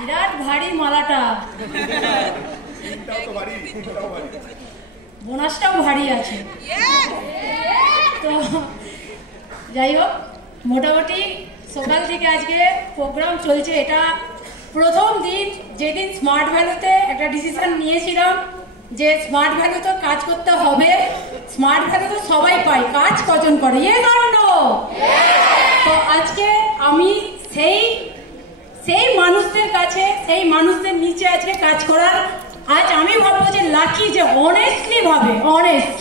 বিরাট ভারী মালাটা, বোনাসটাও ভারী আছে। তো যাই হোক, মোটামুটি সকাল থেকে আজকে প্রোগ্রাম চলছে। এটা প্রথম দিন যেদিন স্মার্ট ভ্যালুতে একটা ডিসিশন নিয়েছিলাম যে স্মার্ট ভ্যালু তো কাজ করতে হবে। স্মার্ট ভ্যালু তো সবাই পায়, কাজ কজন করে, তো আজকে আমি সেই মানুষদের কাছে, সেই মানুষদের নিচে আজকে কাজ করার, আজ আমি ভাববো যে লাকি, যে অনেস্টলি ভাবে, অনেস্ট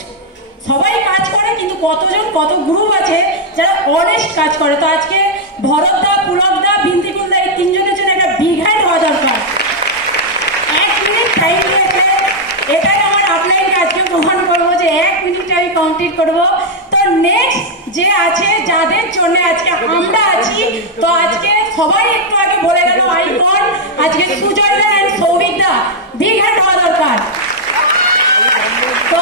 সবাই কাজ করে, কিন্তু কতজন, কত গ্রুপ আছে যারা অনেস্ট কাজ করে। তো আজকে ভরতদা, পুলকদা, বিন্দিকুলদা, এই তিনজনের জন্য একটা বিগ হ্যান্ড হওয়া দরকার। 1 মিনিট টাইম দিয়েছে, এটাই আমার আপলাইনকে আজকে প্রমাণ করবো যে 1 মিনিটে আমি কমপ্লিট করবো। তো নেক্সট যে আছে, যাদের জন্য আজকে আমরা আছি, তো আজকে সবাই একটু আগে বলে গেল আইকন, আজকে সুজয়দা এন্ড সৌভিকদা, বিগ হ্যান্ড হওয়া দরকার। তো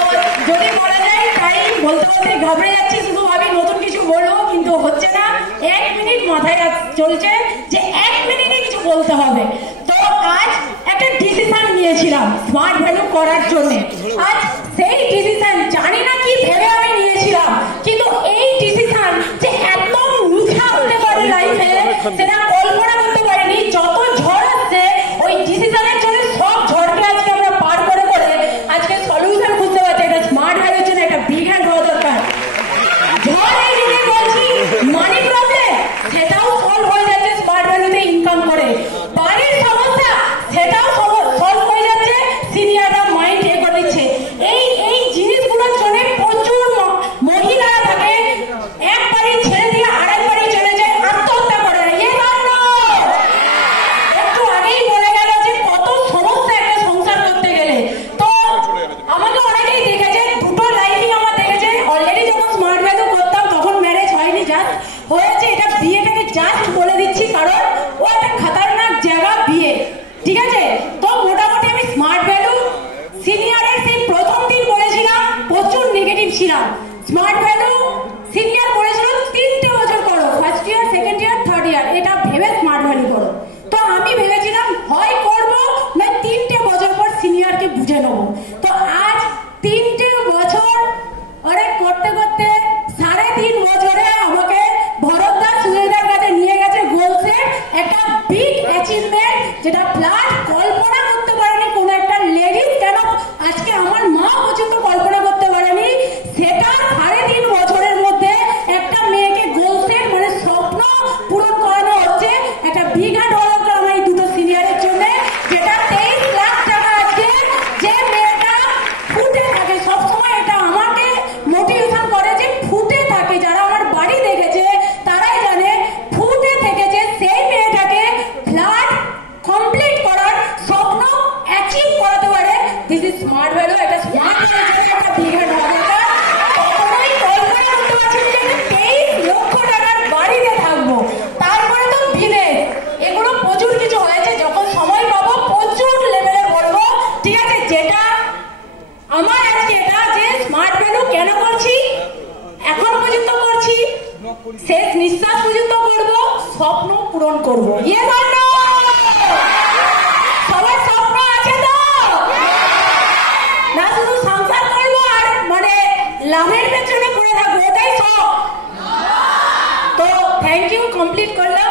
যদি বলা যায়, তাই বলতে বলতে ঘাবড়ে যাচ্ছি, শুধু ভাবি নতুন কিছু বলবো, কিন্তু হচ্ছে না। 1 মিনিট মাথায় চলছে যে 1 মিনিটে কিছু বলতে হবে। তো আজ একটা ডিসিশন নিয়েছিলাম স্মার্ট ভ্যালু করার জন্য। আজ সেই ডিসিশন, জানি না কি ভেবে আমি নিয়েছিলাম, কিন্তু এই ডিসিশন যে এত মিঠা হতে পারে লাইফে, সেটা কল্পনা করতে পারিনি। যত ঝড় আসছে, ওই ডিসিশনের জন্য সব ঝড়কে আজকে আমরা পার করে আজকে সলিউশন খুঁজতে পারছি। এটা স্মার্ট ভ্যালুর জন্য একটা বিগ হ্যান্ড হওয়া দরকার। ঝড় এই দিকে বলছি, মানি প্রবলেম সেটাও সলভ হয়ে যাচ্ছে স্মার্ট ভ্যালুতে ইনকাম করে। বাড়ির সমস্যা সেটাও সলভ হয়ে যাচ্ছে, সিনিয়ররা মাইন্ড এ করে দিচ্ছে। এই জিনিসগুলোর জন্য প্রচুর মহিলারা থাকে, এক বাড়ি ছেড়ে দিয়ে আরেক বাড়ি চলে যায়, আত্মহত্যা করে। একটু আগেই বলে গেল যে কত সমস্যা একটা সংসার করতে গেলে। তো আমাকে অনেকেই দেখেছে, দুটো লাইফই আমার দেখেছে। অলরেডি যখন স্মার্ট ভ্যালু করতাম তখন ম্যারেজ হয়নি, জাস্ট হয়েছে। এটা বিয়েটাকে জাস্ট বলে দিচ্ছি, কারণ ও একটা খতরনাক জায়গা বিয়ে, ঠিক আছে? তো মোটামুটি আমি স্মার্ট ভ্যালু সিনিয়রের সেই প্রথম দিন বলেছিলাম, প্রচুর নেগেটিভ ছিলাম। স্মার্ট ভ্যালু সিনিয়র বলেছিল 3টে বছর করো, first year, second year, third year, এটা ভেবে স্মার্ট ভ্যালু করো। তো আমি ভেবেছিলাম হয় করবো না 3টে বছর পর সিনিয়রকে বুঝে নেবো। তো আজ 3টে বছর করতে করতে 3.5 বছরে আমাকে ভরতদা, সুজয়দার কাছে নিয়ে গেছে গোলসের একটা বিগ অ্যাচিভমেন্ট, যেটা ফ্ল্যাট কল্পনা করতে পারেনি কোনো একটা লেডিজ, কেন আজকে আমার মা পর্যন্ত কল্পনা করতে পারেনি। সেটা 3.5 বছরের মধ্যে একটা মেয়েকে গোলসের মানে স্বপ্ন পূরণ করানো হচ্ছে। একটা বিগ হ্যান্ড হওয়া দরকার আমার এই দুটো সিনিয়রের জন্য, যেটা 23 লাখ টাকা। আজকে যে মেয়েটা ফুটে থাকে সবসময়, এটা আমাকে মোটিভেশন করে যে ফুটে থাকে, যারা আমার বাড়ি দেখেছে তারাই জানে ফুটে থেকেছে, সেই মেয়েটাকে ফ্ল্যাট কমপ্লিট করার স্বপ্ন অ্যাচিভ করাতে পারে। This is smart value. এটা স্মার্ট ভ্যালু একটা বিগ হ্যান্ড হওয়া দরকার। কখনোই কল্পনা করতে পারছি যে 23 লক্ষ টাকার বাড়িতে থাকবো, তারপরে তো বিদেশ, এগুলো প্রচুর কিছু হয়েছে। যখন সময় পাবো প্রচুর লেভেলে বলবো, ঠিক আছে? যেটা আমার আজকে, এটা যে স্মার্ট ভ্যালু কেন করছি, এখন পর্যন্ত করছি, শেষ নিঃশ্বাস পর্যন্ত করবো, স্বপ্ন পূরণ করবো। সবার স্বপ্ন আছে তো? না শুধু সংসার করবো আর মানে লাভের পেছনে পড়ে থাকবো, ওটাই সব। তো থ্যাংক ইউ, কমপ্লিট করলাম।